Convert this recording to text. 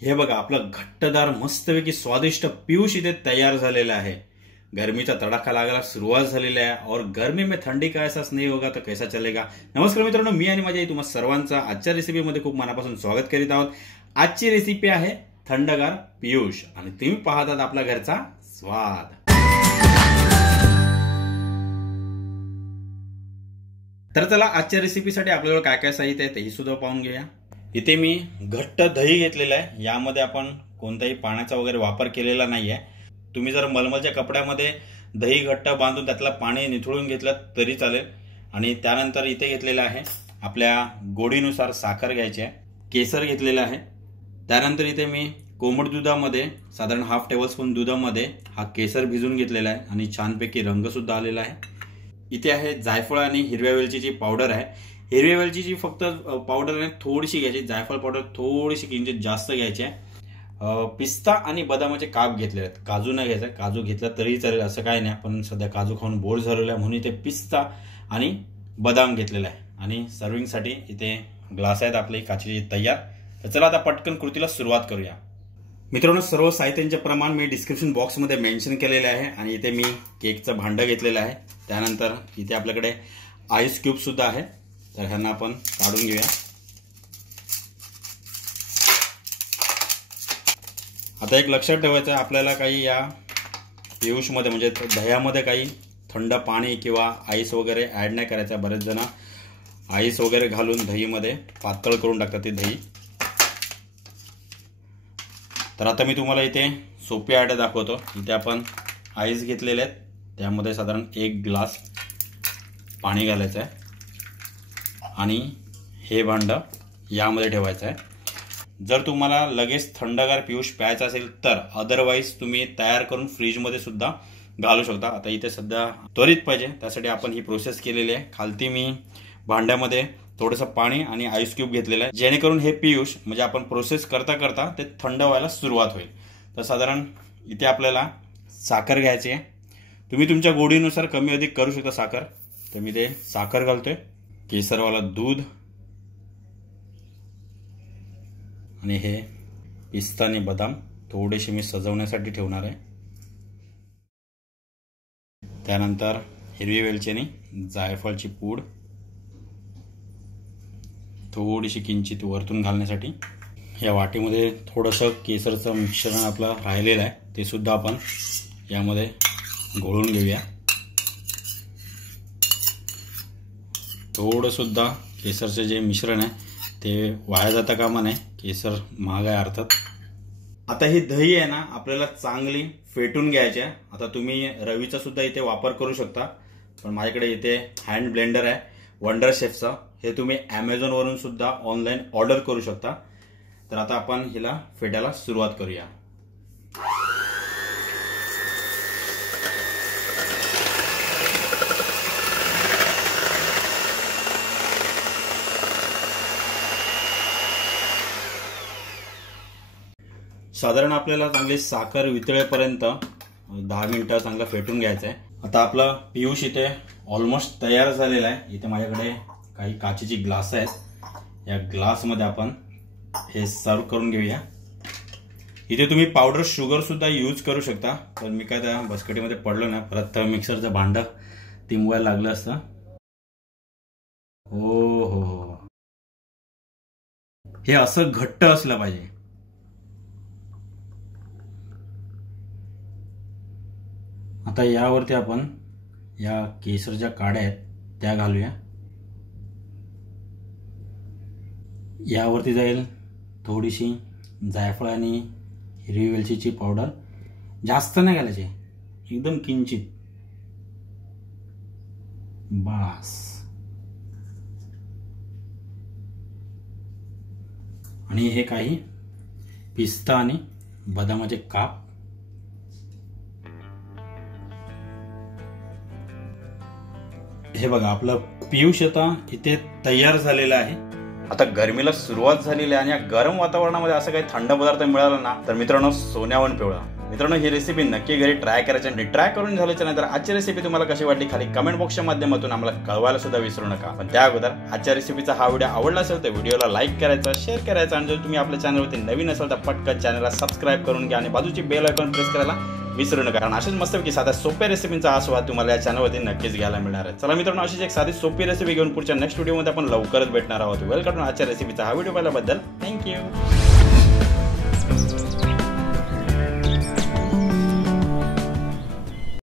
हे बघा आपलं घट्टदार मस्तपैकी स्वादिष्ट पियुष इथे तयार झालेला आहे. गर्मीचा तडाखा लागायला सुरुवात झालेली आहे और गर्मी में थंडी का एहसास नाही होगा तर कैसा चलेगा? नमस्कार मित्रांनो मी आणि माझ्या तुम्हा सर्वांचा आजच्या रेसिपीमध्ये खूप मनापासून स्वागत करीत आहोत. आजची रेसिपी आहे थंडगार पियुष आणि तुम्ही पाहतात आपल्या घरचा स्वाद. तर चला आजच्या रेसिपीसाठी आपल्याला काय काय साहित्य आहे तेही सुद्धा पाहून घेऊया. इथे मी घट्ट दही घेतलेलं आहे. यामध्ये आपण कोणताही पाण्याचा वगैरे वापर केलेला नाही आहे तुम्ही जर मलमलच्या कपड्यामध्ये दही घट्ट बांधून त्यातलं पाणी निथळून घेतलं तरी चालेल. आणि त्यानंतर इथे घेतलेलं आहे आपल्या गोडीनुसार साखर घ्यायची आहे. केसर घेतलेलं आहे. त्यानंतर इथे मी कोमट दुधामध्ये साधारण हाफ टेबलस्पून दुधामध्ये हा केसर भिजून घेतलेला आहे. आणि छानपैकी रंगसुद्धा आलेला आहे. इथे आहे जायफळ आणि हिरव्या वेलचीची पावडर आहे. हिरव्या वेलचीची फक्त पावडर आहे थोडीशी घ्यायची जायफळ पावडर थोडीशी किंचित जास्त घ्यायची आहे. पिस्ता आणि बदामाचे काप घेतले आहेत. काजू नाही घ्यायचा काजू घेतला तरी चालेल असं काही नाही. पण सध्या काजू खाऊन बोर झालेलं आहे म्हणून इथे पिस्ता आणि बदाम घेतलेला आहे. आणि सर्विंगसाठी इथे ग्लास आहेत आपले काचेची तयार. तर चला आता पटकन कृतीला सुरुवात करूया. मित्रांनो सर्व साहित्यांचे प्रमाण मी डिस्क्रिप्शन बॉक्समध्ये मेन्शन केलेले आहे आणि इथे मी केकचं भांडं घेतलेलं आहे. त्यानंतर इथे आपल्याकडे आईस क्यूब सुद्धा आहे. तर ह्यांना आपण काढून घेऊया. आता एक लक्षात ठेवायचं आहे आपल्याला काही या पियुषमध्ये म्हणजे दह्यामध्ये काही थंड पाणी किंवा आईस वगैरे ॲड नाही करायचं. बरेच जण आईस वगैरे घालून दहीमध्ये पातळ करून टाकतात ते दही. तर आता मी तुम्हाला इथे सोपी आयडिया दाखवतो. इथे आपण आईस घेतलेले आहेत. त्यामध्ये साधारण एक ग्लास पाणी घालायचं आहे. आणि हे भांडं यामध्ये ठेवायचं आहे. जर तुम्हाला लगेच थंडगार पियुष प्यायचा असेल तर अदरवाईज तुम्ही तयार करून फ्रीजमध्ये सुद्धा घालू शकता. आता इथे सध्या त्वरित पाहिजे त्यासाठी आपण ही प्रोसेस केलेली आहे. खालती मी भांड्यामध्ये थोडंसं पाणी आणि आईस क्यूब घेतलेलं आहे. जेणेकरून हे पियुष म्हणजे आपण प्रोसेस करता करता ते थंड व्हायला सुरुवात होईल. तर साधारण इथे आपल्याला साखर घ्यायची आहे. तुम्ही तुमच्या गोडीनुसार कमी अधिक करू शकता साखर. तर मी ते साखर घालतोय. केसरवाला दूध आणि हे पिस्ता आणि बदाम थोडेसे मी सजवण्यासाठी ठेवणार आहे. त्यानंतर हिरवी वेलची आणि जायफळची पूड थोडीशी किंचित वरतून घालण्यासाठी. या वाटीमध्ये थोडंसं केसरचं मिश्रण आपलं राहिलेलं आहे ते सुद्धा आपण यामध्ये घोळून घेऊया. थोडंसुद्धा केसरचं जे मिश्रण आहे ते वाया जाता कामा नये. केसर महाग आहे अर्थात. आता ही दही आहे ना आपल्याला चांगली फेटून घ्यायची आहे. आता तुम्ही रवीचा सुद्धा इथे वापर करू शकता. पण माझ्याकडे इथे हँड ब्लेंडर आहे वंडर शेफचा हे तुम्ही ॲमेझॉनवरून सुद्धा ऑनलाईन ऑर्डर करू शकता. तर आता आपण हिला फेटायला सुरुवात करूया. साधारण आपल्याला चांगली साखर वितळेपर्यंत दहा मिनिटं चांगलं फेटून घ्यायचं आहे आता आपलं पियुष इथे ऑलमोस्ट तयार झालेला आहे. इथे माझ्याकडे काही काचेची ग्लास आहेत. या ग्लासमध्ये आपण हे सर्व करून घेऊया. इथे तुम्ही पावडर शुगर सुद्धा यूज करू शकता. पण मी काय त्या बस्कटीमध्ये पडलो ना परत मिक्सरचं भांडं तिमवायला लागलं असतं. हो हो, हो हो. हे असं घट्ट असलं पाहिजे. आता यावरती आपण या केसर ज्या काड्या आहेत त्या घालूया. यावरती जाईल थोडीशी जायफळ आणि हिरवी वेलचीची पावडर जास्त नाही घालायची एकदम किंचित. बास. आणि हे काही पिस्ता आणि बदामाचे काप. हे बघा आपलं पियुष आता इथे तयार झालेलं आहे. आता गरमीला सुरुवात झालेली आहे आणि या गरम वातावरणामध्ये असं काही थंड पदार्थ मिळाला ना तर मित्रांनो सोन्यावन पिवळा. मित्रांनो ही रेसिपी नक्की घरी ट्राय करायची आणि ट्राय करून झाल्याच्यानंतर आजची रेसिपी तुम्हाला कशी वाटली खाली कमेंट बॉक्सच्या माध्यमातून आम्हाला कळवायला सुद्धा विसरू नका. पण त्या अगोदर आजच्या रेसिपीचा हा व्हिडिओ आवडला असेल तर व्हिडिओला लाईक करायचा शेअर करायचा आणि जर तुम्ही आपल्या चॅनलवरती नवीन असाल तर पटकन चॅनलला सबस्क्राईब करून घ्या आणि बाजूची बेल आयकॉन प्रेस करायला विसरू नका. कारण अशाच मस्तपैकी साध्या सोप्या रेसिपींचा आस्वाद तुम्हाला या चॅनलवरती नक्कीच घ्यायला मिळणार आहे. चला मित्रांनो अशीच एक साधी सोपी रेसिपी घेऊन पुढच्या नेक्स्ट व्हिडिओमध्ये आपण लवकरच भेटणार आहोत. वेलकम आजच्या रेसिपीचा हा व्हिडिओ पाहिल्याबद्दल थँक्यू